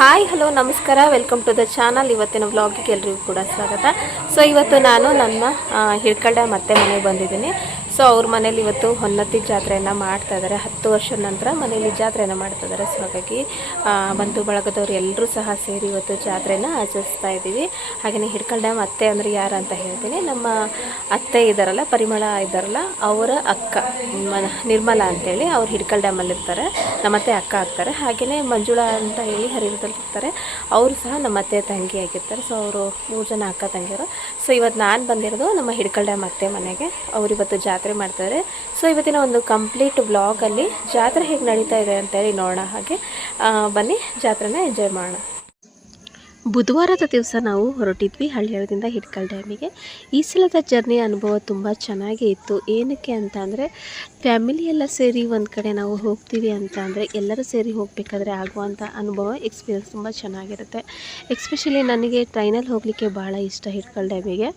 Hi hello ನಮಸ್ಕಾರ, welcome to the channel. ಇವತ್ತಿನ ವ್ಲಾಗಿಗೆ ಎಲ್ರಿಗೂ ಕೂಡ ಸ್ವಾಗತ. ಸೊ ಇವತ್ತು ನಾನು ನನ್ನ ಹಿಡ್ಕಲ್ ಡ್ಯಾಮ್ ಅತ್ತೆ ಮನೆಗೆ ಬಂದಿದ್ದೀನಿ. ಸೊ ಅವ್ರ ಮನೇಲಿ ಇವತ್ತು ಹೊನ್ನತಿ ಜಾತ್ರೆಯನ್ನು ಮಾಡ್ತಾಯಿದ್ದಾರೆ. 10 ವರ್ಷದ ನಂತರ ಮನೇಲಿ ಜಾತ್ರೆಯನ್ನು ಮಾಡ್ತಾಯಿದ್ದಾರೆ. ಸೊ ಹಾಗಾಗಿ ಬಂಧು ಬಳಗದವ್ರು ಎಲ್ಲರೂ ಸಹ ಸೇರಿ ಇವತ್ತು ಜಾತ್ರೆಯನ್ನು ಆಚರಿಸ್ತಾ ಇದ್ದೀವಿ. ಹಾಗೆಯೇ ಹಿಡ್ಕಲ್ ಡ್ಯಾಮ್ ಅತ್ತೆ ಅಂದರೆ ಯಾರು ಅಂತ ಹೇಳ್ತೀನಿ. ನಮ್ಮ ಅತ್ತೆ ಇದ್ದಾರಲ್ಲ, ಪರಿಮಳ ಇದ್ದಾರಲ್ಲ, ಅವರ ಅಕ್ಕ ನಿರ್ಮಲಾ ಅಂತೇಳಿ ಅವ್ರು ಹಿಡ್ಕಲ್ ಡ್ಯಾಮಲ್ಲಿರ್ತಾರೆ. ನಮ್ಮತ್ತೆ ಅಕ್ಕ ಆಗ್ತಾರೆ. ಹಾಗೆಯೇ ಮಂಜುಳಾ ಅಂತ ಹೇಳಿ ಹರಿಹರದಲ್ಲಿರ್ತಾರೆ. ಅವರು ಸಹ ನಮ್ಮ ಅತ್ತೆ ತಂಗಿ ಆಗಿರ್ತಾರೆ. ಸೊ ಅವರು 3 ಜನ ಅಕ್ಕ ತಂಗಿಯರು. ಸೊ ಇವತ್ತು ನಾನು ಬಂದಿರೋದು ನಮ್ಮ ಹಿಡ್ಕಲ್ ಡ್ಯಾಮ್ ಅತ್ತೆ ಮನೆಗೆ. ಅವರು ಇವತ್ತು ಜಾತ್ರೆ ಮಾಡ್ತಾರೆ. ಸೊ ಇವತ್ತಿನ ಒಂದು ಕಂಪ್ಲೀಟ್ ವ್ಲಾಗಲ್ಲಿ ಜಾತ್ರೆ ಹೇಗೆ ನಡೀತಾ ಇದೆ ಅಂತೇಳಿ ನೋಡೋಣ. ಹಾಗೆ ಬನ್ನಿ ಜಾತ್ರೆನ ಎಂಜಾಯ್ ಮಾಡೋಣ. ಬುಧವಾರದ ದಿವಸ ನಾವು ಹೊರಟಿದ್ವಿ ಹಳ್ಳಿಯಳದಿಂದ ಹಿಡ್ಕಲ್ ಡ್ಯಾಮಿಗೆ. ಈ ಸಲದ ಜರ್ನಿ ಅನುಭವ ತುಂಬ ಚೆನ್ನಾಗೇ ಇತ್ತು. ಏನಕ್ಕೆ ಅಂತ ಅಂದರೆ ಫ್ಯಾಮಿಲಿ ಎಲ್ಲ ಸೇರಿ ಒಂದು ಕಡೆ ನಾವು ಹೋಗ್ತೀವಿ ಅಂತ ಅಂದರೆ ಎಲ್ಲರೂ ಸೇರಿ ಹೋಗಬೇಕಾದ್ರೆ ಆಗುವಂಥ ಅನುಭವ ಎಕ್ಸ್ಪೀರಿಯನ್ಸ್ ತುಂಬ ಚೆನ್ನಾಗಿರುತ್ತೆ. ಎಸ್ಪೆಷಲಿ ನನಗೆ ಟ್ರೈನಲ್ಲಿ ಹೋಗಲಿಕ್ಕೆ ಭಾಳ ಇಷ್ಟ ಹಿಡ್ಕಲ್ ಡ್ಯಾಮಿಗೆ.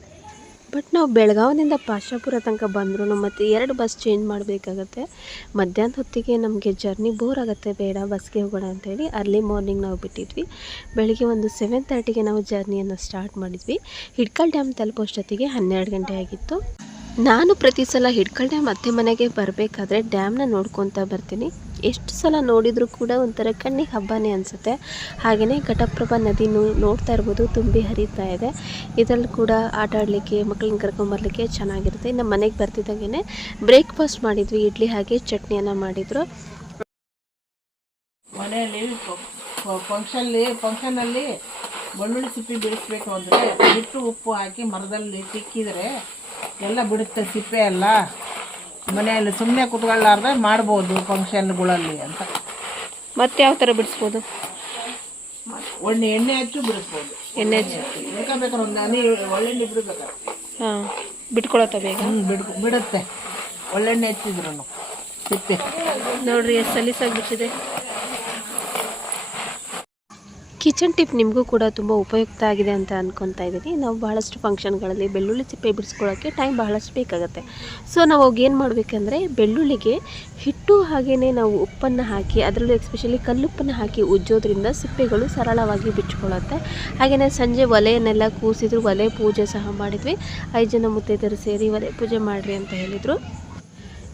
ಬಟ್ ನಾವು ಬೆಳಗಾವಿನಿಂದ ಪಾಶಾಪುರ ತನಕ ಬಂದರೂ ಮತ್ತು 2 ಬಸ್ ಚೇಂಜ್ ಮಾಡಬೇಕಾಗತ್ತೆ. ಮಧ್ಯಾಹ್ನದ ಹೊತ್ತಿಗೆ ನಮಗೆ ಜರ್ನಿ ಬೋರ್ ಆಗುತ್ತೆ, ಬೇಡ ಬಸ್ಗೆ ಹೋಗೋಣ ಅಂತೇಳಿ ಅರ್ಲಿ ಮಾರ್ನಿಂಗ್ ನಾವು ಬಿಟ್ಟಿದ್ವಿ. ಬೆಳಿಗ್ಗೆ ಒಂದು 7:30ಗೆ ನಾವು ಜರ್ನಿಯನ್ನು ಸ್ಟಾರ್ಟ್ ಮಾಡಿದ್ವಿ. ಹಿಡ್ಕಲ್ ಡ್ಯಾಮ್ ತಲುಪೋಷ್ಟೊತ್ತಿಗೆ 12 ಗಂಟೆ ಆಗಿತ್ತು. ನಾನು ಪ್ರತಿ ಸಲ ಹಿಡ್ಕಲ್ ಡ್ಯಾಮ್ ಅತ್ತೆ ಮನೆಗೆ ಬರಬೇಕಾದ್ರೆ ಡ್ಯಾಮ್ನ ನೋಡ್ಕೊತಾ ಬರ್ತೀನಿ. ಎಷ್ಟು ಸಲ ನೋಡಿದರೂ ಕೂಡ ಒಂಥರ ಕಣ್ಣಿಗೆ ಹಬ್ಬನೇ ಅನಿಸುತ್ತೆ. ಹಾಗೆಯೇ ಘಟಪ್ರಭಾ ನದಿ ನೋಡ್ತಾ ಇರ್ಬೋದು, ತುಂಬಿ ಹರಿತಾ ಇದೆ. ಇದರಲ್ಲಿ ಕೂಡ ಆಟ ಆಡಲಿಕ್ಕೆ, ಮಕ್ಕಳನ್ನ ಕರ್ಕೊಂಬರ್ಲಿಕ್ಕೆ ಚೆನ್ನಾಗಿರುತ್ತೆ. ನಮ್ಮ ಮನೆಗೆ ಬರ್ತಿದ್ದಾಗೇ ಬ್ರೇಕ್ಫಾಸ್ಟ್ ಮಾಡಿದ್ವಿ. ಇಡ್ಲಿ ಹಾಗೆ ಚಟ್ನಿಯನ್ನು ಮಾಡಿದರು. ಮನೆಯಲ್ಲಿ ಫಂಕ್ಷನಲ್ಲಿ ಬೆಳ್ಳುಳ್ಳಿ ಸಿಪ್ಪೆ ಬಿಡಿಸ್ಬೇಕು ಅಂದರೆ ಹಿಟ್ಟು ಉಪ್ಪು ಹಾಕಿ ಮರದಲ್ಲಿ ತಿಕ್ಕಿದರೆ ಎಲ್ಲ ಬಿಡುತ್ತೆ ಸಿಪ್ಪೆ ಎಲ್ಲ. ಮನೆಯಲ್ಲಿ ಸುಮ್ಮನೆ ಕೂತ್ಕೊಳ್ಳಾರ್ದೆ ಮಾಡ್ಬೋದು ಫಂಕ್ಷನ್ಗಳಲ್ಲಿ ಅಂತ. ಮತ್ತೆ ಯಾವ ಥರ ಬಿಡಿಸ್ಬೋದು? ಎಣ್ಣೆ ಹಚ್ಚು ಬಿಡಿಸ್ಬೋದು. ಎಣ್ಣೆ ಹಚ್ಚಿ ಬೇಕಾದ್ರೆ ಒಂದು ಹನಿ ಒಳ್ಳೆಣ್ಣೆ ಬಿಡಬೇಕಾರೆ ಹಾಂ ಬಿಟ್ಕೊಳತ್ತ ಬೇಗ ಬಿಡುತ್ತೆ. ಒಳ್ಳೆಣ್ಣೆ ಹಚ್ಚಿದ್ರು ಸಿಪ್ಪೆ ನೋಡ್ರಿ ಎಷ್ಟು ಸಲೀಸಾಗಿ ಬಿಟ್ಟಿದೆ. ಕಿಚನ್ ಟಿಪ್ ನಿಮಗೂ ಕೂಡ ತುಂಬ ಉಪಯುಕ್ತ ಆಗಿದೆ ಅಂತ ಅಂದ್ಕೊತಾ ಇದ್ದೀನಿ. ನಾವು ಬಹಳಷ್ಟು ಫಂಕ್ಷನ್ಗಳಲ್ಲಿ ಬೆಳ್ಳುಳ್ಳಿ ಸಿಪ್ಪೆ ಬಿಡಿಸ್ಕೊಳ್ಳೋಕ್ಕೆ ಟೈಮ್ ಬಹಳಷ್ಟು ಬೇಕಾಗುತ್ತೆ. ಸೊ ನಾವು ಅವಾಗ ಏನು ಮಾಡಬೇಕಂದ್ರೆ ಬೆಳ್ಳುಳ್ಳಿಗೆ ಹಿಟ್ಟು ಹಾಗೆಯೇ ನಾವು ಉಪ್ಪನ್ನು ಹಾಕಿ, ಅದರಲ್ಲೂ ಎಸ್ಪೆಷಲಿ ಕಲ್ಲುಪ್ಪನ್ನು ಹಾಕಿ ಉಜ್ಜೋದ್ರಿಂದ ಸಿಪ್ಪೆಗಳು ಸರಳವಾಗಿ ಬಿಚ್ಕೊಳ್ಳುತ್ತೆ. ಹಾಗೆಯೇ ಸಂಜೆ ಒಲೆಯನ್ನೆಲ್ಲ ಕೂಸಿದ್ರು, ಒಲೆ ಪೂಜೆ ಸಹ ಮಾಡಿದ್ವಿ. 5 ಜನ ಮುತ್ತೈದೆಯರು ಸೇರಿ ಒಲೆ ಪೂಜೆ ಮಾಡಿರಿ ಅಂತ ಹೇಳಿದರು.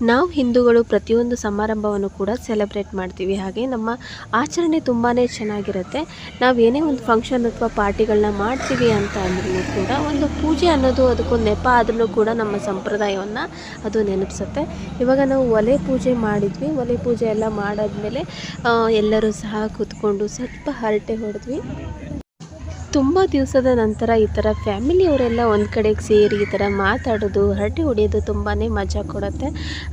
ನಾವು ಹಿಂದೂಗಳು ಪ್ರತಿಯೊಂದು ಸಮಾರಂಭವನ್ನು ಕೂಡ ಸೆಲೆಬ್ರೇಟ್ ಮಾಡ್ತೀವಿ. ಹಾಗೆ ನಮ್ಮ ಆಚರಣೆ ತುಂಬಾ ಚೆನ್ನಾಗಿರುತ್ತೆ. ನಾವೇನೇ ಒಂದು ಫಂಕ್ಷನ್ ಅಥವಾ ಪಾರ್ಟಿಗಳನ್ನ ಮಾಡ್ತೀವಿ ಅಂತ ಅಂದ್ರೂ ಕೂಡ ಒಂದು ಪೂಜೆ ಅನ್ನೋದು ಅದಕ್ಕೊಂದು ನೆಪ ಆದ್ರೂ ಕೂಡ ನಮ್ಮ ಸಂಪ್ರದಾಯವನ್ನು ಅದು ನೆನಪಿಸುತ್ತೆ. ಇವಾಗ ನಾವು ಒಲೆ ಪೂಜೆ ಮಾಡಿದ್ವಿ. ಒಲೆ ಪೂಜೆ ಎಲ್ಲ ಮಾಡಾದ್ಮೇಲೆ ಎಲ್ಲರೂ ಸಹ ಕೂತ್ಕೊಂಡು ಸ್ವಲ್ಪ ಹರಟೆ ಹೊಡೆದ್ವಿ. ತುಂಬ ದಿವಸದ ನಂತರ ಈ ಥರ ಫ್ಯಾಮಿಲಿಯವರೆಲ್ಲ ಒಂದು ಕಡೆಗೆ ಸೇರಿ ಈ ಥರ ಮಾತಾಡೋದು, ಹರಟೆ ಹೊಡೆಯೋದು ತುಂಬಾ ಮಜಾ ಕೊಡುತ್ತೆ.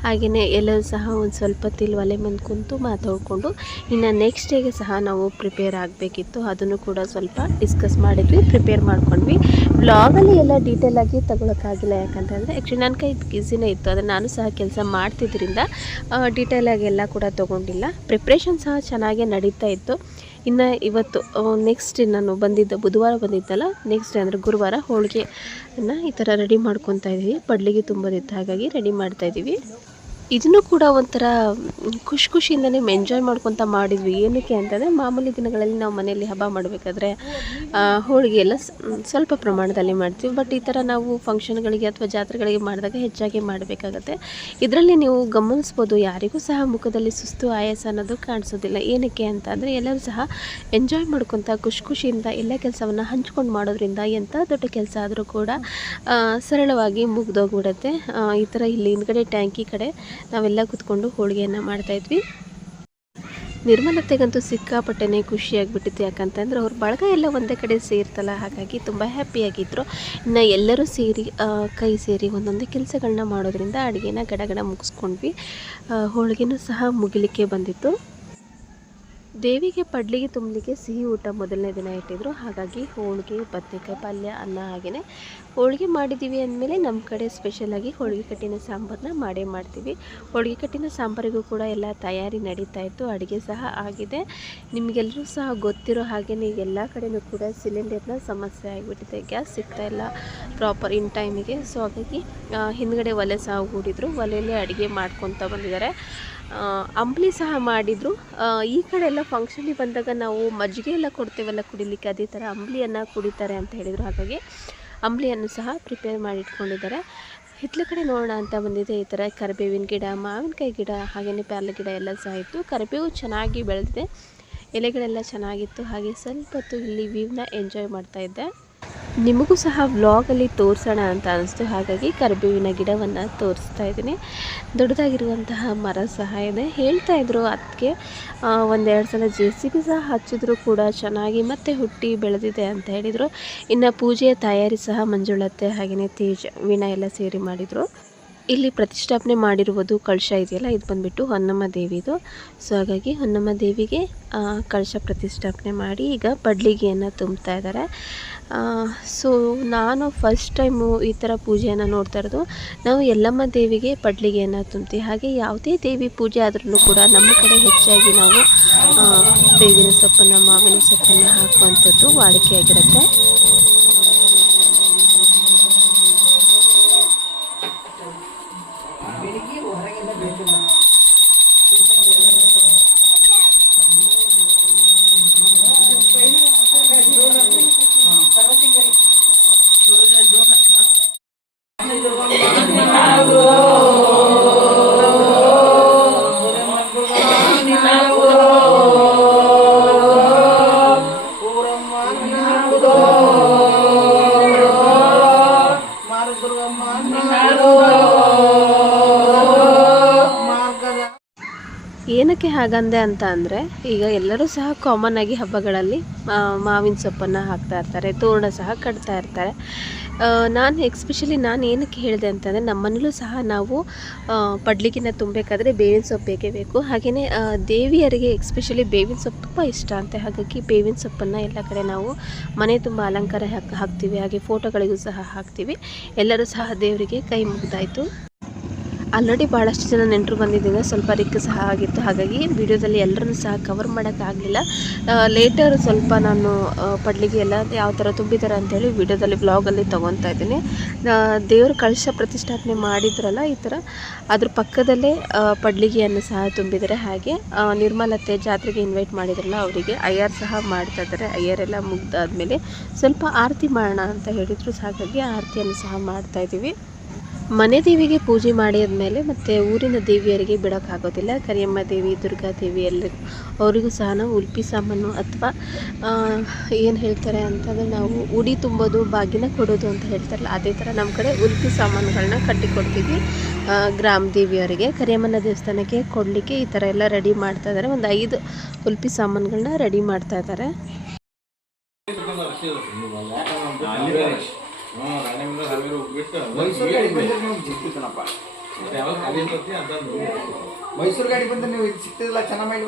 ಹಾಗೆಯೇ ಎಲ್ಲರೂ ಸಹ ಒಂದು ಸ್ವಲ್ಪ ಹೊತ್ತಿಲ್ಲಿ ಒಲೆ ಮುಂದೆ ಕುಂತು ಮಾತಾಡಿಕೊಂಡು ಇನ್ನು ನೆಕ್ಸ್ಟ್ ಡೇಗೆ ಸಹ ನಾವು ಪ್ರಿಪೇರ್ ಆಗಬೇಕಿತ್ತು. ಅದನ್ನು ಕೂಡ ಸ್ವಲ್ಪ ಡಿಸ್ಕಸ್ ಮಾಡಿದ್ವಿ, ಪ್ರಿಪೇರ್ ಮಾಡ್ಕೊಂಡ್ವಿ. ವ್ಲಾಗಲ್ಲಿ ಎಲ್ಲ ಡೀಟೇಲಾಗಿ ತಗೊಳಕ್ಕಾಗಿಲ್ಲ. ಯಾಕಂತಂದರೆ ಆ್ಯಕ್ಚುಲಿ ನನ್ನ ಕೈ ಬ್ಯುಸಿನೇ ಇತ್ತು. ಅದನ್ನು ನಾನು ಸಹ ಕೆಲಸ ಮಾಡ್ತಿದ್ದರಿಂದ ಡೀಟೇಲಾಗಿ ಎಲ್ಲ ಕೂಡ ತೊಗೊಂಡಿಲ್ಲ. ಪ್ರಿಪ್ರೇಷನ್ ಸಹ ಚೆನ್ನಾಗೇ ನಡೀತಾ ಇತ್ತು. ಇನ್ನು ಇವತ್ತು ನೆಕ್ಸ್ಟ್ ನಾನು ಬುಧವಾರ ಬಂದಿದ್ದಲ್ಲ, ನೆಕ್ಸ್ಟ್ ಅಂದರೆ ಗುರುವಾರ ಹೋಳಿಗೆಯನ್ನು ಈ ಥರ ರೆಡಿ ಮಾಡ್ಕೊತಾ ಇದ್ದೀವಿ. ಪಡ್ಲಿಗೆ ತುಂಬೋದಿತ್ತು, ಹಾಗಾಗಿ ರೆಡಿ ಮಾಡ್ತಾಯಿದ್ದೀವಿ. ಇದನ್ನು ಕೂಡ ಒಂಥರ ಖುಷಿಯಿಂದನೇ ಎಂಜಾಯ್ ಮಾಡ್ಕೊತ ಮಾಡಿದ್ವಿ. ಏನಕ್ಕೆ ಅಂತಂದರೆ ಮಾಮೂಲಿ ದಿನಗಳಲ್ಲಿ ನಾವು ಮನೆಯಲ್ಲಿ ಹಬ್ಬ ಮಾಡಬೇಕಾದ್ರೆ ಹೋಳಿಗೆ ಎಲ್ಲ ಸ್ವಲ್ಪ ಪ್ರಮಾಣದಲ್ಲಿ ಮಾಡ್ತೀವಿ. ಬಟ್ ಈ ಥರ ನಾವು ಫಂಕ್ಷನ್ಗಳಿಗೆ ಅಥವಾ ಜಾತ್ರೆಗಳಿಗೆ ಮಾಡಿದಾಗ ಹೆಚ್ಚಾಗಿ ಮಾಡಬೇಕಾಗತ್ತೆ. ಇದರಲ್ಲಿ ನೀವು ಗಮನಿಸ್ಬೋದು, ಯಾರಿಗೂ ಸಹ ಮುಖದಲ್ಲಿ ಸುಸ್ತು, ಆಯಾಸ ಅನ್ನೋದು ಕಾಣಿಸೋದಿಲ್ಲ. ಏನಕ್ಕೆ ಅಂತ ಅಂದರೆ ಎಲ್ಲರೂ ಸಹ ಎಂಜಾಯ್ ಮಾಡ್ಕೊತ ಖುಷಿಯಿಂದ ಎಲ್ಲ ಕೆಲಸವನ್ನು ಹಂಚ್ಕೊಂಡು ಮಾಡೋದ್ರಿಂದ ಎಂಥ ದೊಡ್ಡ ಕೆಲಸ ಆದರೂ ಕೂಡ ಸರಳವಾಗಿ ಮುಗ್ದೋಗ್ಬಿಡುತ್ತೆ. ಈ ಥರ ಇಲ್ಲಿ ಹಿಂದ್ಗಡೆ ಟ್ಯಾಂಕಿ ಕಡೆ ನಾವೆಲ್ಲ ಕೂತ್ಕೊಂಡು ಹೋಳಿಗೆಯನ್ನು ಮಾಡ್ತಾಯಿದ್ವಿ. ನಿರ್ಮಲತೆಗಂತೂ ಸಿಕ್ಕಾಪಟ್ಟೆನೇ ಖುಷಿಯಾಗಿಬಿಟ್ಟಿತ್ತು. ಯಾಕಂತಂದ್ರೆ ಅವ್ರ ಬಳಗ ಎಲ್ಲ ಒಂದೇ ಕಡೆ ಸೇರ್ತಲ್ಲ, ಹಾಗಾಗಿ ತುಂಬ ಹ್ಯಾಪಿಯಾಗಿದ್ದರು. ಇನ್ನು ಎಲ್ಲರೂ ಸೇರಿ ಕೈ ಸೇರಿ ಒಂದೊಂದೇ ಕೆಲಸಗಳನ್ನ ಮಾಡೋದ್ರಿಂದ ಅಡುಗೆನ ಗಡಗಡ ಮುಗಿಸ್ಕೊಂಡ್ವಿ. ಹೋಳಿಗೆನೂ ಸಹ ಮುಗಿಲಿಕ್ಕೆ ಬಂದಿತ್ತು. ದೇವಿಗೆ ಪಡ್ಲಿಗೆ ತುಂಬಲಿಕ್ಕೆ ಸಿಹಿ ಊಟ ಮೊದಲನೇ ದಿನ ಇಟ್ಟಿದ್ರು. ಹಾಗಾಗಿ ಹೋಳಿಗೆ, ಬದನೆಕಾಯಿ ಪಲ್ಯ, ಅನ್ನ, ಹಾಗೆಯೇ ಹೋಳಿಗೆ ಮಾಡಿದ್ದೀವಿ ಅಂದಮೇಲೆ ನಮ್ಮ ಕಡೆ ಸ್ಪೆಷಲಾಗಿ ಹೋಳಿಗೆ ಕಟ್ಟಿನ ಸಾಂಬಾರನ್ನ ಮಾಡೇ ಮಾಡ್ತೀವಿ. ಹೋಳಿಗೆ ಕಟ್ಟಿನ ಸಾಂಬಾರಿಗೂ ಕೂಡ ಎಲ್ಲ ತಯಾರಿ ನಡೀತಾ ಇತ್ತು. ಅಡುಗೆ ಸಹ ಆಗಿದೆ. ನಿಮಗೆಲ್ಲರೂ ಸಹ ಗೊತ್ತಿರೋ ಹಾಗೆಯೇ ಎಲ್ಲ ಕಡೆಯೂ ಕೂಡ ಸಿಲಿಂಡರ್ನ ಸಮಸ್ಯೆ ಆಗಿಬಿಟ್ಟಿದೆ. ಗ್ಯಾಸ್ ಸಿಗ್ತಾಯಿಲ್ಲ ಪ್ರಾಪರ್ ಇನ್ ಟೈಮಿಗೆ. ಸೊ ಹಾಗಾಗಿ ಹಿಂದ್ಗಡೆ ಒಲೆ ಸಹ ಹೂಡಿದ್ರು. ಒಲೆಯಲ್ಲೇ ಅಡುಗೆ ಮಾಡ್ಕೊತ ಬಂದಿದ್ದಾರೆ. ಅಂಬಲಿ ಸಹ ಮಾಡಿದರು. ಈ ಕಡೆ ಎಲ್ಲ ಫಂಕ್ಷನಿಗೆ ಬಂದಾಗ ನಾವು ಮಜ್ಜಿಗೆ ಎಲ್ಲ ಕೊಡ್ತೇವಲ್ಲ ಕುಡಿಲಿಕ್ಕೆ, ಅದೇ ಥರ ಅಂಬಲಿಯನ್ನು ಕುಡಿತಾರೆ ಅಂತ ಹೇಳಿದರು. ಹಾಗಾಗಿ ಅಂಬಲಿಯನ್ನು ಸಹ ಪ್ರಿಪೇರ್ ಮಾಡಿ ಇಟ್ಕೊಂಡಿದ್ದಾರೆ. ಹಿತ್ತಲ ಕಡೆ ನೋಡೋಣ ಅಂತ ಬಂದಿದೆ. ಈ ಥರ ಕರಿಬೇವಿನ ಗಿಡ, ಮಾವಿನಕಾಯಿ ಗಿಡ, ಹಾಗೆಯೇ ಪ್ಯಾರ್ಲೆ ಗಿಡ ಎಲ್ಲ ಸಹ ಇತ್ತು. ಕರಿಬೇವು ಚೆನ್ನಾಗಿ ಬೆಳೆದಿದೆ, ಎಲೆಗಳೆಲ್ಲ ಚೆನ್ನಾಗಿತ್ತು. ಹಾಗೆ ಸ್ವಲ್ಪ ಹೊತ್ತು ಇಲ್ಲಿ ವ್ಯೂನ ಎಂಜಾಯ್ ಮಾಡ್ತಾಯಿದ್ದೆ. ನಿಮಗೂ ಸಹ ವ್ಲಾಗಲ್ಲಿ ತೋರಿಸೋಣ ಅಂತ ಅನಿಸ್ತು, ಹಾಗಾಗಿ ಕರಿಬೇವಿನ ಗಿಡವನ್ನು ತೋರಿಸ್ತಾ ಇದ್ದೀನಿ. ದೊಡ್ಡದಾಗಿರುವಂತಹ ಮರ ಸಹ ಇದೆ. ಹೇಳ್ತಾಯಿದ್ರು ಅದಕ್ಕೆ ಒಂದೆರಡು ಸಲ JCB ಸಹ ಹಚ್ಚಿದ್ರು ಕೂಡ ಚೆನ್ನಾಗಿ ಮತ್ತೆ ಹುಟ್ಟಿ ಬೆಳೆದಿದೆ ಅಂತ ಹೇಳಿದರು. ಇನ್ನು ಪೂಜೆಯ ತಯಾರಿ ಸಹ ಮಂಜುಳತ್ತೆ ಹಾಗೆಯೇ ತೇಜ್, ವೀಣಾ ಎಲ್ಲ ಸೇರಿ ಮಾಡಿದರು. ಇಲ್ಲಿ ಪ್ರತಿಷ್ಠಾಪನೆ ಮಾಡಿರುವುದು ಕಳಶ ಇದೆಯಲ್ಲ, ಇದು ಬಂದುಬಿಟ್ಟು ಹೊನ್ನಮ್ಮ ದೇವಿದು. ಸೊ ಹಾಗಾಗಿ ಹೊನ್ನಮ್ಮ ದೇವಿಗೆ ಕಳಶ ಪ್ರತಿಷ್ಠಾಪನೆ ಮಾಡಿ ಈಗ ಪಡ್ಲಿಗೆಯನ್ನು ತುಂಬ್ತಾ ಇದ್ದಾರೆ. ಸೊ ನಾನು ಫಸ್ಟ್ ಟೈಮು ಈ ಥರ ಪೂಜೆಯನ್ನು ನೋಡ್ತಾ ಇರೋದು. ನಾವು ಯಲ್ಲಮ್ಮ ದೇವಿಗೆ ಪಡ್ಲಿಗೆಯನ್ನು ತುಂಬ್ತೀವಿ. ಹಾಗೆ ಯಾವುದೇ ದೇವಿ ಪೂಜೆ ಆದ್ರೂ ಕೂಡ ನಮ್ಮ ಕಡೆ ಹೆಚ್ಚಾಗಿ ನಾವು ಬೇವಿನ ಸೊಪ್ಪನ್ನು, ಮಾವಿನ ಸೊಪ್ಪನ್ನು ಹಾಕುವಂಥದ್ದು ವಾಡಿಕೆಯಾಗಿರುತ್ತೆ. ಏನಕ್ಕೆ ಹಾಗಂದೆ ಅಂತ ಅಂದರೆ, ಈಗ ಎಲ್ಲರೂ ಸಹ ಕಾಮನ್ ಆಗಿ ಹಬ್ಬಗಳಲ್ಲಿ ಮಾವಿನ ಸೊಪ್ಪನ್ನು ಹಾಕ್ತಾ ಇರ್ತಾರೆ, ತೋರಣ ಸಹ ಕಟ್ತಾ ಇರ್ತಾರೆ. ನಾನು ಎಕ್ಸ್ಪೆಷಲಿ ನಾನು ಏನಕ್ಕೆ ಹೇಳಿದೆ ಅಂತಂದರೆ, ನಮ್ಮನೇಲೂ ಸಹ ನಾವು ಪಡ್ಲಿಗೆನ ತುಂಬಬೇಕಾದ್ರೆ ಬೇವಿನ ಸೊಪ್ಪು ಬೇಕೇ ಬೇಕು. ಹಾಗೆಯೇ ದೇವಿಯರಿಗೆ ಎಕ್ಸ್ಪೆಷಲಿ ಬೇವಿನ ಸೊಪ್ಪು ತುಂಬ ಇಷ್ಟ ಅಂತೆ. ಹಾಗಾಗಿ ಬೇವಿನ ಸೊಪ್ಪನ್ನು ಎಲ್ಲ ಕಡೆ ನಾವು ಮನೆ ತುಂಬ ಅಲಂಕಾರ ಹಾಕ್ತೀವಿ. ಹಾಗೆ ಫೋಟೋಗಳಿಗೂ ಸಹ ಹಾಕ್ತೀವಿ. ಎಲ್ಲರೂ ಸಹ ದೇವರಿಗೆ ಕೈ ಮುಗಿದಾಯಿತು. ಆಲ್ರೆಡಿ ಭಾಳಷ್ಟು ಜನ ನೆಂಟರು ಬಂದಿದ್ದರಿಂದ ಸ್ವಲ್ಪ ರಿಕ್ ಸಹ ಆಗಿತ್ತು. ಹಾಗಾಗಿ ವಿಡಿಯೋದಲ್ಲಿ ಎಲ್ಲರನ್ನೂ ಸಹ ಕವರ್ ಮಾಡೋಕ್ಕಾಗಲಿಲ್ಲ. ಲೇಟರ್ ಸ್ವಲ್ಪ ನಾನು ಪಡ್ಲಿಗೆ ಎಲ್ಲ ಯಾವ ಥರ ತುಂಬಿದ್ದಾರೆ ಅಂಥೇಳಿ ವಿಡಿಯೋದಲ್ಲಿ ವ್ಲಾಗಲ್ಲಿ ತೊಗೊತಾ ಇದ್ದೀನಿ. ದೇವ್ರ ಕಳಶ ಪ್ರತಿಷ್ಠಾಪನೆ ಮಾಡಿದ್ರಲ್ಲ ಈ ಥರ, ಅದ್ರ ಪಕ್ಕದಲ್ಲೇ ಪಡ್ಲಿಗೆಯನ್ನು ಸಹ ತುಂಬಿದ್ದಾರೆ. ಹಾಗೆ ನಿರ್ಮಲತೆ ಜಾತ್ರೆಗೆ ಇನ್ವೈಟ್ ಮಾಡಿದ್ರಲ್ಲ ಅವರಿಗೆ ಅಯ್ಯರ್ ಸಹ ಮಾಡ್ತಾ ಇದ್ದಾರೆ. ಅಯ್ಯರೆಲ್ಲ ಮುಗ್ದಾದ್ಮೇಲೆ ಸ್ವಲ್ಪ ಆರತಿ ಮಾಡೋಣ ಅಂತ ಹೇಳಿದರು. ಹಾಗಾಗಿ ಆರತಿಯನ್ನು ಸಹ ಮಾಡ್ತಾಯಿದ್ದೀವಿ. ಮನೆ ದೇವಿಗೆ ಪೂಜೆ ಮಾಡಿದ್ಮೇಲೆ ಮತ್ತು ಊರಿನ ದೇವಿಯರಿಗೆ ಬಿಡೋಕ್ಕಾಗೋದಿಲ್ಲ. ಕರಿಯಮ್ಮ ದೇವಿ, ದುರ್ಗಾದೇವಿ ಎಲ್ಲರಿಗೂ ಅವರಿಗೂ ಸಹ ನಾವು ಉಲ್ಪಿ ಸಾಮಾನು ಅಥವಾ ಏನು ಹೇಳ್ತಾರೆ ಅಂತಂದರೆ, ನಾವು ಉಡಿ ತುಂಬೋದು, ಬಾಗಿನ ಕೊಡೋದು ಅಂತ ಹೇಳ್ತಾರಲ್ಲ, ಅದೇ ಥರ ನಮ್ಮ ಕಡೆ ಉಲ್ಪಿ ಸಾಮಾನುಗಳನ್ನ ಕಟ್ಟಿಕೊಡ್ತೀವಿ ಗ್ರಾಮ ದೇವಿಯವರಿಗೆ. ಕರಿಯಮ್ಮನ ದೇವಸ್ಥಾನಕ್ಕೆ ಕೊಡಲಿಕ್ಕೆ ಈ ಥರ ಎಲ್ಲ ರೆಡಿ ಮಾಡ್ತಾ ಇದ್ದಾರೆ. ಒಂದು 5 ಉಲ್ಪಿ ಸಾಮಾನುಗಳನ್ನ ರೆಡಿ ಮಾಡ್ತಾ ಇದ್ದಾರೆ. ಮೈಸೂರು ಗಾಡಿ ಬಂದ್ರೆ ನೀವು ಸಿಗ್ತಿದಿಲ್ಲ, ಚೆನ್ನಾಗಿ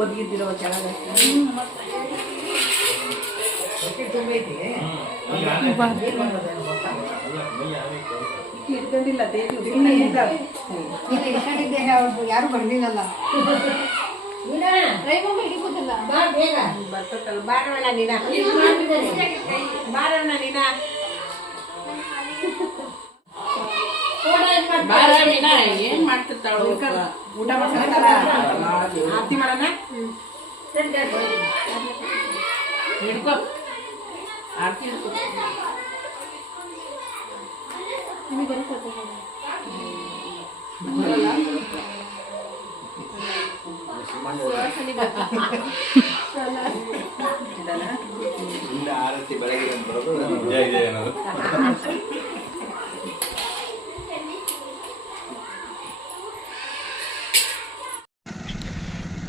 ಒದಗಿದ್ದಿರೋ ಚೆನ್ನಾಗಿ ಯಾರು ಬರ್ಲಿಲ್ಲಲ್ಲ. ಏನ್ ಮಾಡ್ತಿರ್ತಾಳ ಊಟ ಮಾಡ್ತಾರ, ಆರತಿ ಮಾಡೋಣ ಹಿಡ್ಕೊ, ಆರತಿ ಹಿಡ್ಕೊ. ಆರತಿ ಬೆಳಗ್ಗೆ ಬರೋದು ಇದೆ ಅನ್ನೋದು.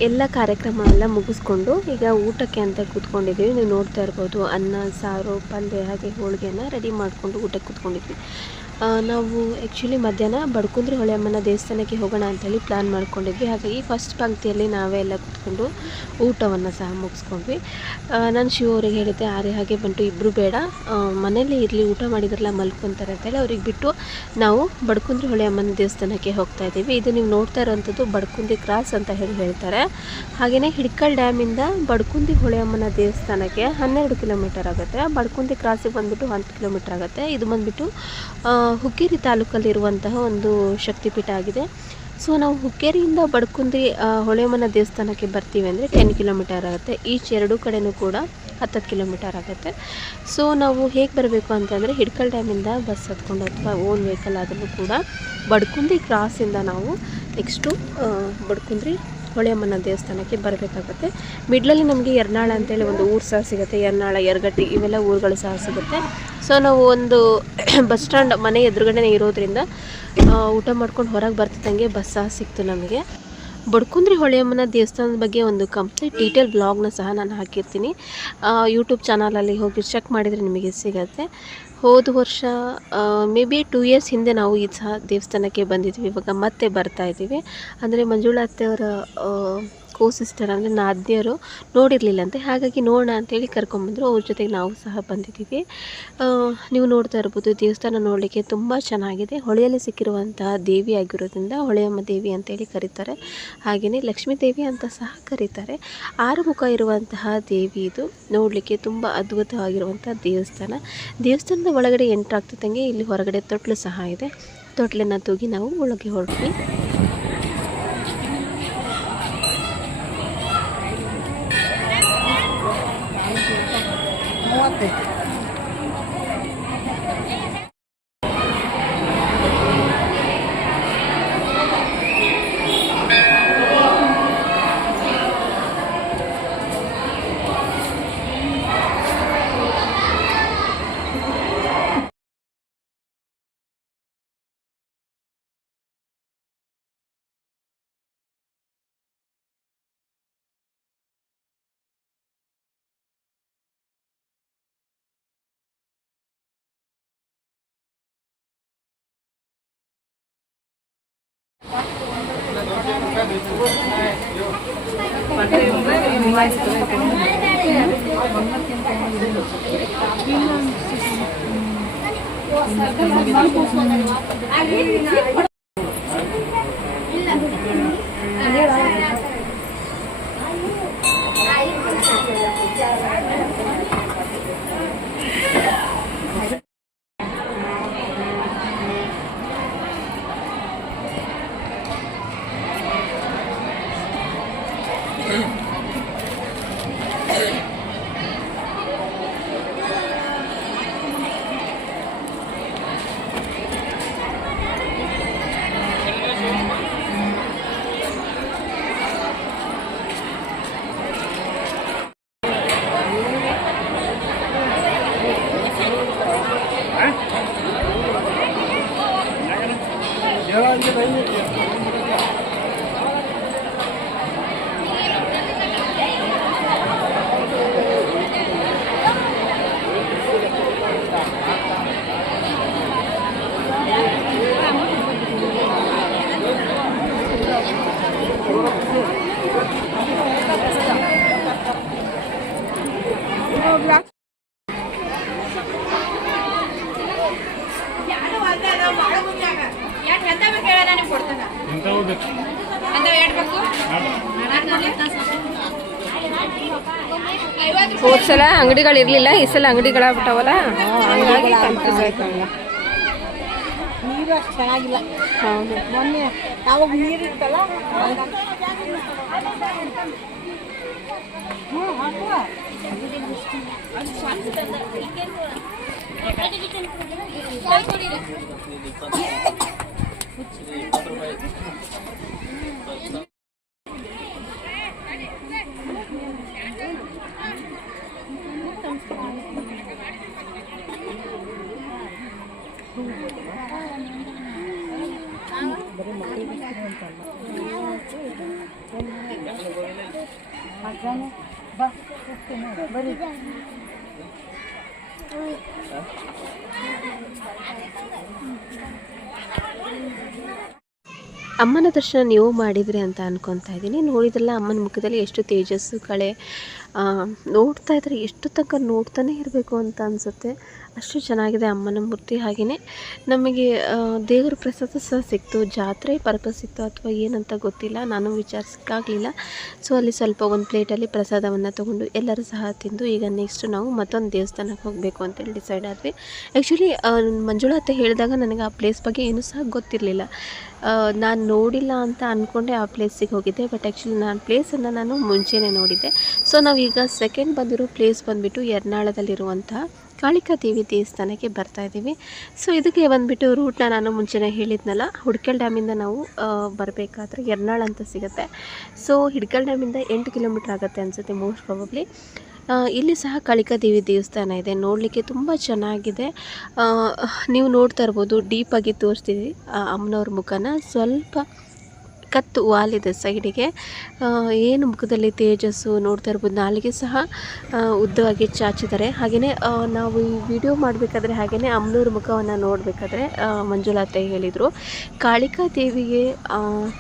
ಎಲ್ಲ ಕಾರ್ಯಕ್ರಮ ಎಲ್ಲ ಮುಗಿಸ್ಕೊಂಡು ಈಗ ಊಟಕ್ಕೆ ಅಂತ ಕೂತ್ಕೊಂಡಿದ್ದೀವಿ. ನೀವು ನೋಡ್ತಾ ಇರ್ಬೋದು, ಅನ್ನ, ಸಾರು, ಪಲ್ಯ ಹಾಗೆ ಹೋಳಿಗೆನ ರೆಡಿ ಮಾಡಿಕೊಂಡು ಊಟಕ್ಕೆ ಕೂತ್ಕೊಂಡಿದ್ವಿ. ನಾವು ಆ್ಯಕ್ಚುಲಿ ಮಧ್ಯಾಹ್ನ ಬಡ್ಕುಂದ್ರಿ ಹೊಳೆಯಮ್ಮನ ದೇವಸ್ಥಾನಕ್ಕೆ ಹೋಗೋಣ ಅಂತೇಳಿ ಪ್ಲ್ಯಾನ್ ಮಾಡ್ಕೊಂಡಿದ್ವಿ. ಹಾಗಾಗಿ ಫಸ್ಟ್ ಪಂಕ್ತಿಯಲ್ಲಿ ನಾವೇ ಎಲ್ಲ ಕೂತ್ಕೊಂಡು ಊಟವನ್ನು ಸಹ ಮುಗಿಸ್ಕೊಂಡ್ವಿ. ನಾನು ಶಿವ ಅವ್ರಿಗೆ ಹೇಳಿದ್ದೆ, ಆರೆ ಹಾಗೆ ಬಂಟು ಇಬ್ಬರು ಬೇಡ, ಮನೇಲಿ ಇರಲಿ, ಊಟ ಮಾಡಿದ್ರಲ್ಲ ಮಲ್ಕೊತಾರೆ ಅಂತೇಳಿ ಅವ್ರಿಗೆ ಬಿಟ್ಟು ನಾವು ಬಡ್ಕುಂದ್ರಿ ಹೊಳೆಯಮ್ಮನ ದೇವಸ್ಥಾನಕ್ಕೆ ಹೋಗ್ತಾ ಇದ್ದೀವಿ. ಇದು ನೀವು ನೋಡ್ತಾ ಇರೋವಂಥದ್ದು ಬಡ್ಕುಂದಿ ಕ್ರಾಸ್ ಅಂತ ಹೇಳ್ತಾರೆ. ಹಾಗೆಯೇ ಹಿಡ್ಕಲ್ ಡ್ಯಾಮಿಂದ ಬಡ್ಕುಂದಿ ಹೊಳೆಯಮ್ಮನ ದೇವಸ್ಥಾನಕ್ಕೆ 12 ಕಿಲೋಮೀಟರ್ ಆಗುತ್ತೆ. ಬಡ್ಕುಂದಿ ಕ್ರಾಸಿಗೆ ಬಂದುಬಿಟ್ಟು 10 ಕಿಲೋಮೀಟರ್ ಆಗುತ್ತೆ. ಇದು ಬಂದುಬಿಟ್ಟು ಹುಕ್ಕೇರಿ ತಾಲೂಕಲ್ಲಿರುವಂತಹ ಒಂದು ಶಕ್ತಿಪೀಠ ಆಗಿದೆ. ಸೊ ನಾವು ಹುಕ್ಕೇರಿಯಿಂದ ಬಡ್ಕುಂದಿ ಹೊಳೆಯಮ್ಮನ ದೇವಸ್ಥಾನಕ್ಕೆ ಬರ್ತೀವಿ ಅಂದರೆ 10 ಕಿಲೋಮೀಟರ್ ಆಗುತ್ತೆ. ಈಚ್ ಎರಡೂ ಕಡೆಯೂ ಕೂಡ 10 ಕಿಲೋಮೀಟರ್ ಆಗುತ್ತೆ. ಸೊ ನಾವು ಹೇಗೆ ಬರಬೇಕು ಅಂತಂದರೆ ಹಿಡ್ಕಲ್ ಡ್ಯಾಮಿಂದ ಬಸ್ ಹತ್ಕೊಂಡು ಅಥವಾ ಓನ್ ವೆಹಿಕಲ್ ಆದರೂ ಕೂಡ ಬಡ್ಕುಂದಿ ಕ್ರಾಸಿಂದ ನಾವು ನೆಕ್ಸ್ಟು ಬಡ್ಕುಂದ್ರಿ ಹೊಳೆಯಮ್ಮನ ದೇವಸ್ಥಾನಕ್ಕೆ ಬರಬೇಕಾಗುತ್ತೆ. ಮಿಡ್ಲಲ್ಲಿ ನಮಗೆ ಯರ್ನಾಳ ಅಂತೇಳಿ ಒಂದು ಊರು ಸಹ ಸಿಗುತ್ತೆ. ಯರ್ನಾಳ, ಯರಗಟ್ಟಿ ಇವೆಲ್ಲ ಊರುಗಳು ಸಹ ಸಿಗುತ್ತೆ. ಸೊ ನಾವು ಒಂದು ಬಸ್ ಸ್ಟ್ಯಾಂಡ್ ಮನೆ ಎದುರುಗಡೆ ಇರೋದ್ರಿಂದ ಊಟ ಮಾಡ್ಕೊಂಡು ಹೊರಗೆ ಬರ್ತಿದ್ದಂಗೆ ಬಸ್ ಸಹ ಸಿಕ್ತು ನಮಗೆ. ಬಡ್ಕುಂದ್ರಿ ಹೊಳೆಯಮ್ಮನ ದೇವಸ್ಥಾನದ ಬಗ್ಗೆ ಒಂದು ಕಂಪ್ಲೀಟ್ ಡೀಟೇಲ್ ಬ್ಲಾಗ್ನ ಸಹ ನಾನು ಹಾಕಿರ್ತೀನಿ. ಯೂಟ್ಯೂಬ್ ಚಾನಲಲ್ಲಿ ಹೋಗಿ ಚೆಕ್ ಮಾಡಿದರೆ ನಿಮಗೆ ಸಿಗುತ್ತೆ. ಹೋದ ವರ್ಷ ಮೇ ಬಿ 2 ಇಯರ್ಸ್ ಹಿಂದೆ ನಾವು ಈ ಸಹ ದೇವಸ್ಥಾನಕ್ಕೆ ಬಂದಿದ್ವಿ. ಇವಾಗ ಮತ್ತೆ ಬರ್ತಾ ಇದ್ದೀವಿ. ಅಂದರೆ ಮಂಜುಳಾ ಅತ್ತೆಯವರ ಸಿಸ್ಟರ್ ಅಂದರೆ ನಾದ್ನಿಯರು ನೋಡಿರಲಿಲ್ಲಂತೆ, ಹಾಗಾಗಿ ನೋಡೋಣ ಅಂತೇಳಿ ಕರ್ಕೊಂಬಂದರು. ಅವ್ರ ಜೊತೆಗೆ ನಾವು ಸಹ ಬಂದಿದ್ದೀವಿ. ನೀವು ನೋಡ್ತಾ ಇರ್ಬೋದು, ದೇವಸ್ಥಾನ ನೋಡಲಿಕ್ಕೆ ತುಂಬ ಚೆನ್ನಾಗಿದೆ. ಹೊಳೆಯಲ್ಲಿ ಸಿಕ್ಕಿರುವಂತಹ ದೇವಿ ಆಗಿರೋದ್ರಿಂದ ಹೊಳೆಯಮ್ಮ ದೇವಿ ಅಂತೇಳಿ ಕರೀತಾರೆ. ಹಾಗೆಯೇ ಲಕ್ಷ್ಮೀ ದೇವಿ ಅಂತ ಸಹ ಕರೀತಾರೆ. 6 ಮುಖ ಇರುವಂತಹ ದೇವಿ ಇದು. ನೋಡಲಿಕ್ಕೆ ತುಂಬ ಅದ್ಭುತವಾಗಿರುವಂಥ ದೇವಸ್ಥಾನದ ಒಳಗಡೆ ಎಂಟ್ರ್ ಆಗ್ತಿದ್ದಂಗೆ ಇಲ್ಲಿ ಹೊರಗಡೆ ತೊಟ್ಲು ಸಹ ಇದೆ. ತೊಟ್ಲನ್ನು ತೂಗಿ ನಾವು ಒಳಗೆ ಹೊರಟ್ವಿ. ಹೋದ ಸಲ ಅಂಗಡಿಗಳಿರಲಿಲ್ಲ, ಈ ಸಲ ಅಂಗಡಿಗಳಾಗ್ಬಿಟ್ಟವಲ್ಲ, ಹಂಗಾಗಿ ಕನ್ಫ್ಯೂಸ್ ಆಯ್ತು ನಮ್ಗೆ. ನೀರು ಅಷ್ಟು ಚೆನ್ನಾಗಿಲ್ಲ. ಹೌದು, ಮೊನ್ನೆ ಯಾವಾಗ ನೀರು ಇರ್ತಲ್ಲ ಅಮ್ಮನ ದರ್ಶನ ನೀವು ಮಾಡಿದ್ರಿ ಅಂತ ಅನ್ಕೊತಾ ಇದ್ದೀನಿ. ನೋಡಿದ್ರಲ್ಲ ಅಮ್ಮನ ಮುಖದಲ್ಲಿ ಎಷ್ಟು ತೇಜಸ್ಸು, ಕಳೆ, ನೋಡ್ತಾ ಇದ್ರೆ ಎಷ್ಟು ತನಕ ನೋಡ್ತಾನೆ ಇರಬೇಕು ಅಂತ ಅನಿಸುತ್ತೆ. ಅಷ್ಟು ಚೆನ್ನಾಗಿದೆ ಅಮ್ಮನ ಮೂರ್ತಿ. ಹಾಗೆಯೇ ನಮಗೆ ದೇವರ ಪ್ರಸಾದ ಸಹ ಸಿಕ್ತು. ಜಾತ್ರೆ ಪರ್ಪಸ್ ಇತ್ತು ಅಥವಾ ಏನಂತ ಗೊತ್ತಿಲ್ಲ, ನಾನು ವಿಚಾರಿಸೋಕ್ಕಾಗಲಿಲ್ಲ. ಸೊ ಅಲ್ಲಿ ಸ್ವಲ್ಪ ಒಂದು ಪ್ಲೇಟಲ್ಲಿ ಪ್ರಸಾದವನ್ನು ತೊಗೊಂಡು ಎಲ್ಲರೂ ಸಹ ತಿಂದು ಈಗ ನೆಕ್ಸ್ಟ್ ನಾವು ಮತ್ತೊಂದು ದೇವಸ್ಥಾನಕ್ಕೆ ಹೋಗಬೇಕು ಅಂತೇಳಿ ಡಿಸೈಡ್ ಆದ್ವಿ. ಆ್ಯಕ್ಚುಲಿ ಮಂಜುಳಾ ಅತ್ತೆ ಹೇಳಿದಾಗ ನನಗೆ ಆ ಪ್ಲೇಸ್ ಬಗ್ಗೆ ಏನೂ ಸಹ ಗೊತ್ತಿರಲಿಲ್ಲ. ನಾನು ನೋಡಿಲ್ಲ ಅಂತ ಅಂದ್ಕೊಂಡೆ ಆ ಪ್ಲೇಸಿಗೆ ಹೋಗಿದ್ದೆ. ಬಟ್ ಆ್ಯಕ್ಚುಲಿ ಪ್ಲೇಸನ್ನು ನಾನು ಮುಂಚೆನೇ ನೋಡಿದ್ದೆ. ಸೊ ನಾವೀಗ ಸೆಕೆಂಡ್ ಬಂದಿರೋ ಪ್ಲೇಸ್ ಬಂದುಬಿಟ್ಟು ಯರ್ನಾಳದಲ್ಲಿರುವಂಥ ಕಾಳಿಕಾ ದೇವಿ ದೇವಸ್ಥಾನಕ್ಕೆ ಬರ್ತಾ ಇದ್ದೀವಿ. ಸೊ ಇದಕ್ಕೆ ಬಂದುಬಿಟ್ಟು ರೂಟ್ನ ನಾನು ಮುಂಚೆನೇ ಹೇಳಿದ್ನಲ್ಲ, ಹುಡ್ಕಲ್ ಡ್ಯಾಮಿಂದ ನಾವು ಬರಬೇಕಾದ್ರೆ ಯರ್ನಾಳ್ ಅಂತ ಸಿಗುತ್ತೆ. ಸೊ ಹಿಡ್ಕಲ್ ಡ್ಯಾಮಿಂದ 8 ಕಿಲೋಮೀಟ್ರ್ ಆಗುತ್ತೆ ಅನಿಸುತ್ತೆ ಮೋಸ್ಟ್ ಪ್ರಾಬಬ್ಲಿ. ಇಲ್ಲಿ ಸಹ ಕಾಳಿಕಾ ದೇವಿ ದೇವಸ್ಥಾನ ಇದೆ. ನೋಡಲಿಕ್ಕೆ ತುಂಬ ಚೆನ್ನಾಗಿದೆ. ನೀವು ನೋಡ್ತಾ ಇರ್ಬೋದು, ಡೀಪಾಗಿ ತೋರಿಸ್ತೀವಿ ಅಮ್ಮನವ್ರ ಮುಖನ. ಸ್ವಲ್ಪ ಕತ್ತು ವಾಲಿದೆ ಸೈಡಿಗೆ. ಏನು ಮುಖದಲ್ಲಿ ತೇಜಸ್ಸು ನೋಡ್ತಾ ಇರ್ಬೋದು. ನಾಲಿಗೆ ಸಹ ಉದ್ದವಾಗಿ ಚಾಚಿದ್ದಾರೆ. ಹಾಗೆಯೇ ನಾವು ಈ ವಿಡಿಯೋ ಮಾಡಬೇಕಾದ್ರೆ ಹಾಗೆಯೇ ಅಮ್ಮನವ್ರ ಮುಖವನ್ನು ನೋಡಬೇಕಾದ್ರೆ ಮಂಜುಳಾ ಅತ್ತೆ ಹೇಳಿದರು, ಕಾಳಿಕಾ ದೇವಿಗೆ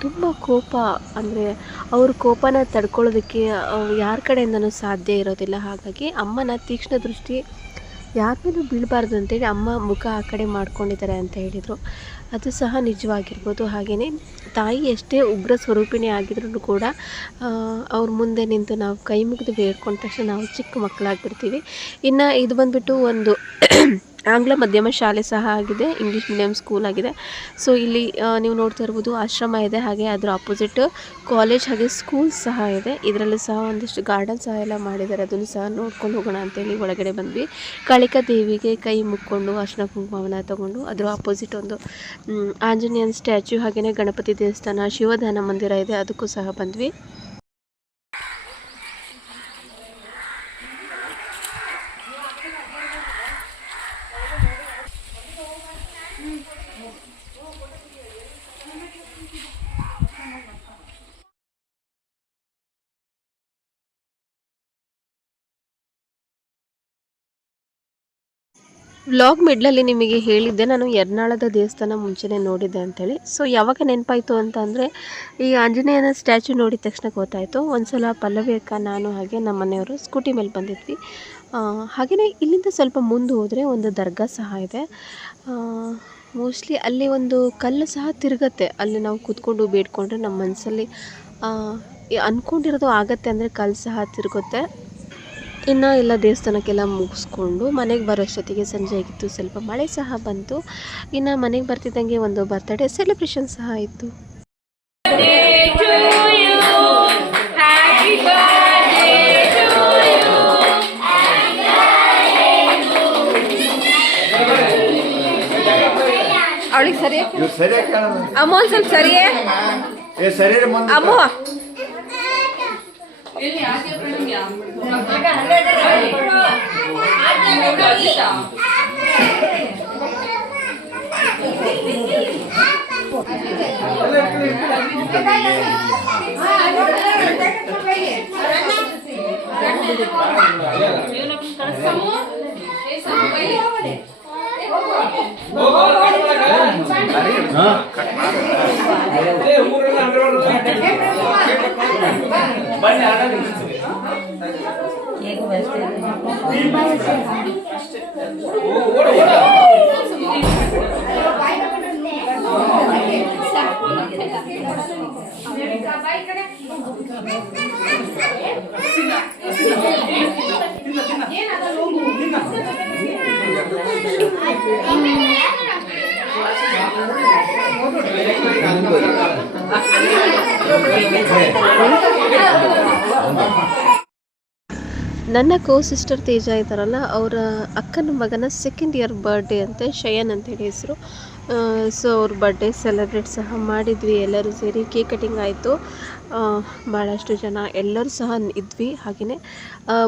ತುಂಬ ಕೋಪ, ಅಂದರೆ ಅವ್ರ ಕೋಪನ ತಡ್ಕೊಳ್ಳೋದಕ್ಕೆ ಯಾರ ಕಡೆಯಿಂದನೂ ಸಾಧ್ಯ ಇರೋದಿಲ್ಲ. ಹಾಗಾಗಿ ಅಮ್ಮನ ತೀಕ್ಷ್ಣ ದೃಷ್ಟಿ ಯಾರ ಮೇಲೂ ಬೀಳಬಾರ್ದು ಅಂತೇಳಿ ಅಮ್ಮ ಮುಖ ಆ ಕಡೆ ಮಾಡ್ಕೊಂಡಿದ್ದಾರೆ ಅಂತ ಹೇಳಿದರು. ಅದು ಸಹ ನಿಜವಾಗಿರ್ಬೋದು. ಹಾಗೆಯೇ ತಾಯಿ ಎಷ್ಟೇ ಉಗ್ರ ಸ್ವರೂಪಿಣಿ ಆಗಿದ್ರೂ ಕೂಡ ಅವ್ರ ಮುಂದೆ ನಿಂತು ನಾವು ಕೈ ಮುಗಿದು ಬೇಡ್ಕೊಂಡ ತಕ್ಷಣ ನಾವು ಚಿಕ್ಕ ಮಕ್ಕಳಾಗ್ಬಿಡ್ತೀವಿ. ಇನ್ನು ಇದು ಬಂದುಬಿಟ್ಟು ಒಂದು ಆಂಗ್ಲ ಮಾಧ್ಯಮ ಶಾಲೆ ಸಹ ಆಗಿದೆ, ಇಂಗ್ಲೀಷ್ ಮೀಡಿಯಮ್ ಸ್ಕೂಲ್ ಆಗಿದೆ. ಸೊ ಇಲ್ಲಿ ನೀವು ನೋಡ್ತಾ ಇರ್ಬೋದು ಆಶ್ರಮ ಇದೆ, ಹಾಗೆ ಅದರ ಆಪೋಸಿಟ್ ಕಾಲೇಜ್ ಹಾಗೆ ಸ್ಕೂಲ್ ಸಹ ಇದೆ. ಇದರಲ್ಲಿ ಸಹ ಒಂದಿಷ್ಟು ಗಾರ್ಡನ್ ಸಹ ಎಲ್ಲ ಮಾಡಿದ್ದಾರೆ. ಅದನ್ನು ಸಹ ನೋಡ್ಕೊಂಡು ಹೋಗೋಣ ಅಂತೇಳಿ ಒಳಗಡೆ ಬಂದ್ವಿ. ಕಾಳಿಕಾ ದೇವಿಗೆ ಕೈ ಮುಕ್ಕೊಂಡು ಅರ್ಶಿನ ಕುಂಕುಮವನ್ನು ತಗೊಂಡು ಅದರ ಆಪೋಸಿಟ್ ಒಂದು ಆಂಜನೇಯನ ಸ್ಟ್ಯಾಚ್ಯೂ, ಹಾಗೆಯೇ ಗಣಪತಿ ದೇವಸ್ಥಾನ, ಶಿವಧಾನ ಮಂದಿರ ಇದೆ, ಅದಕ್ಕೂ ಸಹ ಬಂದ್ವಿ. ವ್ಲಾಗ್ ಮಿಡ್ಲಲ್ಲಿ ನಿಮಗೆ ಹೇಳಿದ್ದೆ ನಾನು ಯರ್ನಾಳದ ದೇವಸ್ಥಾನ ಮುಂಚೆನೇ ನೋಡಿದ್ದೆ ಅಂಥೇಳಿ. ಸೊ ಯಾವಾಗ ನೆನಪಾಯಿತು ಅಂತ ಅಂದರೆ ಈ ಆಂಜನೇಯನ ಸ್ಟ್ಯಾಚ್ಯೂ ನೋಡಿದ ತಕ್ಷಣ ಗೊತ್ತಾಯಿತು. ಒಂದು ಸಲ ಪಲ್ಲವಿ ಅಕ್ಕ, ನಾನು ಹಾಗೆ ನಮ್ಮ ಮನೆಯವರು ಸ್ಕೂಟಿ ಮೇಲೆ ಬಂದಿದ್ವಿ. ಹಾಗೆಯೇ ಇಲ್ಲಿಂದ ಸ್ವಲ್ಪ ಮುಂದೆ ಹೋದರೆ ಒಂದು ದರ್ಗಾ ಸಹ ಇದೆ. ಮೋಸ್ಟ್ಲಿ ಅಲ್ಲಿ ಒಂದು ಕಲ್ಲು ಸಹ ತಿರುಗತ್ತೆ. ಅಲ್ಲಿ ನಾವು ಕೂತ್ಕೊಂಡು ಬೇಡ್ಕೊಂಡ್ರೆ ನಮ್ಮ ಮನಸ್ಸಲ್ಲಿ ಅಂದ್ಕೊಂಡಿರೋದು ಆಗತ್ತೆ ಅಂದರೆ ಕಲ್ಲು ಸಹ ತಿರುಗುತ್ತೆ. ಇನ್ನು ಎಲ್ಲ ದೇವಸ್ಥಾನಕ್ಕೆಲ್ಲ ಮುಗಿಸ್ಕೊಂಡು ಮನೆಗೆ ಬರೋಷ್ಟೊತ್ತಿಗೆ ಸಂಜೆ ಆಗಿತ್ತು. ಸ್ವಲ್ಪ ಮಳೆ ಸಹ ಬಂತು. ಇನ್ನು ಮನೆಗೆ ಬರ್ತಿದ್ದಂಗೆ ಒಂದು ಬರ್ತ್ಡೇ ಸೆಲೆಬ್ರೇಷನ್ ಸಹ ಇತ್ತು. ಅವಳಿಗೆ ಸರಿ ಅಮ್ಮ ಒಂದು ಸ್ವಲ್ಪ ಸರಿಯೇ ಅಮ್ಮ ನನ್ನ ಕೋ ಸಿಸ್ಟರ್ ತೇಜ ಇದ್ದಾರಲ್ಲ, ಅವರ ಅಕ್ಕನ ಮಗನ 2nd ಇಯರ್ ಬರ್ಡೇ ಅಂತೆ, ಶಯನ್ ಅಂತೇಳಿ ಹೆಸರು. ಸೊ ಅವ್ರ ಬರ್ಡೇ ಸೆಲೆಬ್ರೇಟ್ ಸಹ ಮಾಡಿದ್ವಿ. ಎಲ್ಲರೂ ಸೇರಿ ಕೇಕ್ ಕಟಿಂಗ್ ಆಯಿತು. ಭಾಳಷ್ಟು ಜನ ಎಲ್ಲರೂ ಸಹ ಇದ್ವಿ. ಹಾಗೆಯೇ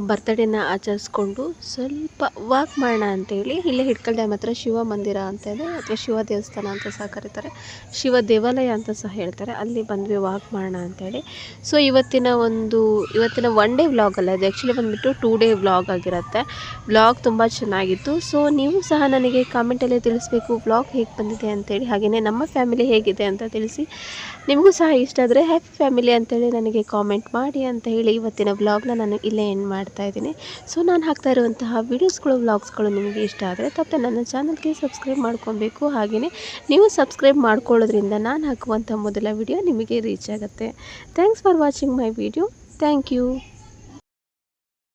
ಬರ್ತಡೇನ ಆಚರಿಸ್ಕೊಂಡು ಸ್ವಲ್ಪ ವಾಕ್ ಮಾಡೋಣ ಅಂತೇಳಿ ಇಲ್ಲೇ ಹಿಡ್ಕಲ್ ಡ್ಯಾಮ್ ಹತ್ರ ಶಿವ ಮಂದಿರ ಅಂತ ಇದೆ, ಅಥವಾ ಶಿವ ದೇವಸ್ಥಾನ ಅಂತ ಸಹ ಕರೀತಾರೆ, ಶಿವ ದೇವಾಲಯ ಅಂತ ಸಹ ಹೇಳ್ತಾರೆ. ಅಲ್ಲಿ ಬಂದ್ವಿ ವಾಕ್ ಮಾಡೋಣ ಅಂತೇಳಿ. ಸೊ ಇವತ್ತಿನ 1 ಡೇ ವ್ಲಾಗ್ ಅಲ್ಲ, ಇದು ಆ್ಯಕ್ಚುಲಿ ಬಂದುಬಿಟ್ಟು 2 ಡೇ ವ್ಲಾಗ್ ಆಗಿರುತ್ತೆ. ವ್ಲಾಗ್ ತುಂಬ ಚೆನ್ನಾಗಿತ್ತು. ಸೊ ನೀವು ಸಹ ನನಗೆ ಕಾಮೆಂಟಲ್ಲಿ ತಿಳಿಸ್ಬೇಕು ವ್ಲಾಗ್ ಹೇಗೆ ಬಂದಿದೆ ಬಂದಿದೆ ಅಂತೇಳಿ, ಹಾಗೆಯೇ ನಮ್ಮ ಫ್ಯಾಮಿಲಿ ಹೇಗಿದೆ ಅಂತ ತಿಳಿಸಿ. ನಿಮಗೂ ಸಹ ಇಷ್ಟ ಆದರೆ ಹ್ಯಾಪಿ ಫ್ಯಾಮಿಲಿ ಅಂತೇಳಿ ನನಗೆ ಕಾಮೆಂಟ್ ಮಾಡಿ ಅಂತ ಹೇಳಿ ಇವತ್ತಿನ ವ್ಲಾಗ್ನ ನಾನು ಇಲ್ಲೇ ಎಂಡ್ ಮಾಡ್ತಾ ಇದ್ದೀನಿ. ಸೊ ನಾನು ಹಾಕ್ತಾ ಇರುವಂತಹ ವೀಡಿಯೋಸ್ಗಳು ವ್ಲಾಗ್ಸ್ಗಳು ನಿಮಗೆ ಇಷ್ಟ ಆದರೆ ತಪ್ಪದೆ ನನ್ನ ಚಾನಲ್ಗೆ ಸಬ್ಸ್ಕ್ರೈಬ್ ಮಾಡ್ಕೊಬೇಕು. ಹಾಗೆಯೇ ನೀವು ಸಬ್ಸ್ಕ್ರೈಬ್ ಮಾಡ್ಕೊಳ್ಳೋದ್ರಿಂದ ನಾನು ಹಾಕುವಂಥ ಮೊದಲ ವಿಡಿಯೋ ನಿಮಗೆ ರೀಚ್ ಆಗುತ್ತೆ. Thanks for watching my video. Thank you.